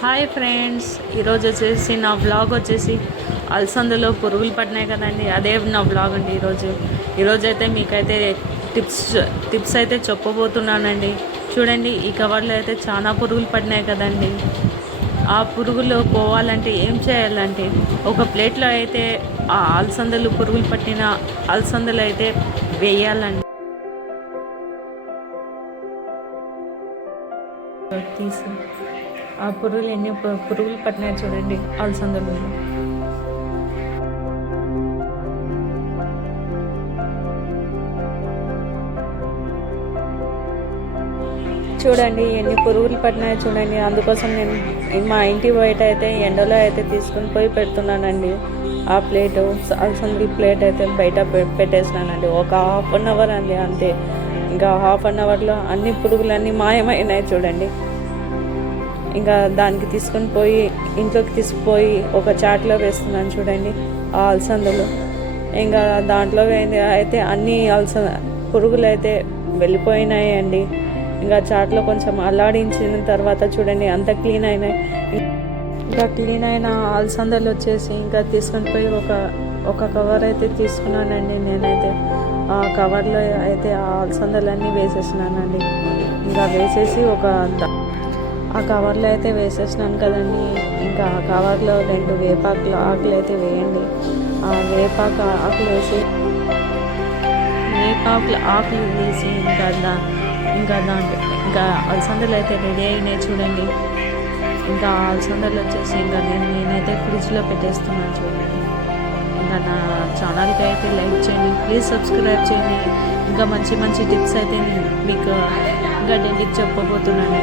Hi friends ఈరోజు వచ్చేసి నా వ్లాగ్ వచ్చేసి అలసందలో పురుగులు పడినాయి కదండి. అదే నా వ్లాగ్ అండి ఈరోజు. ఈరోజు అయితే మీకైతే టిప్స్ టిప్స్ అయితే చెప్పబోతున్నానండి. చూడండి ఈ కవర్లో అయితే చాలా పురుగులు పడినాయి కదండి. ఆ పురుగులు పోవాలంటే ఏం చేయాలంటే ఒక ప్లేట్లో అయితే ఆ అలసందలు పురుగులు పట్టిన అలసందలు అయితే వేయాలండి. తీసు ఆ పురుగులు ఎన్ని పు- పురుగులు పట్టినాయి చూడండి అలసందలు చూడండి ఎన్ని పురుగులు పట్టినాయో చూడండి. అందుకోసం నేను మా ఇంటి బయట అయితే ఎండలో అయితే తీసుకుని పోయి పెడుతున్నానండి. ఆ ప్లేట్ అలసంది ప్లేట్ అయితే బయట పె- పెట్టేసినానండి. ఒక హాఫ్ అన్ అవర్ అండి అంతే. ఇంకా హాఫ్ అన్ అవర్లో అన్ని పురుగులన్నీ మాయమైనాయి చూడండి. ఇంకా దానికి తీసుకొని పోయి ఇంట్లోకి తీసుకుపోయి ఒక చాట్లో వేస్తున్నాను చూడండి ఆ అలసందలు. ఇంకా దాంట్లో అయితే అన్ని అలస పురుగులు అయితే వెళ్ళిపోయినాయి అండి ఇంకా చాట్లో కొంచెం అల్లాడించిన తర్వాత చూడండి అంత క్లీన్ అయినాయి. ఇంకా క్లీన్ అయిన అలసందలు వచ్చేసి ఇంకా తీసుకొని పోయి ఒక ఒక కవర్ అయితే తీసుకున్నానండి నేనైతే. ఆ కవర్లో అయితే ఆ అలసందలన్నీ వేసేసినానండి. ఇంకా వేసేసి ఒక ఆ కవర్లో అయితే వేసేసినాను కదండి. ఇంకా ఆ కవర్లో రెండు వేపాకులు ఆకులు అయితే వేయండి. ఆ వేపాకు ఆకులు వేసి వేపాకులు ఆకులు వేసి ఇంకా దా ఇంకా దాంట్లో ఇంకా అలసందలు అయితే రెడీ అయినాయి చూడండి. ఇంకా అలసందలు వచ్చేసి ఇంకా నేను నేనైతే ఫ్రిడ్జ్లో పెట్టేస్తున్నాను చూడండి. ఇంకా నా ఛానల్కి అయితే లైక్ చేయండి. ప్లీజ్ సబ్స్క్రైబ్ చేయండి. ఇంకా మంచి మంచి టిప్స్ అయితే నేను మీకు ఇంకా ఢిల్లీకి చెప్పబోతున్నాను.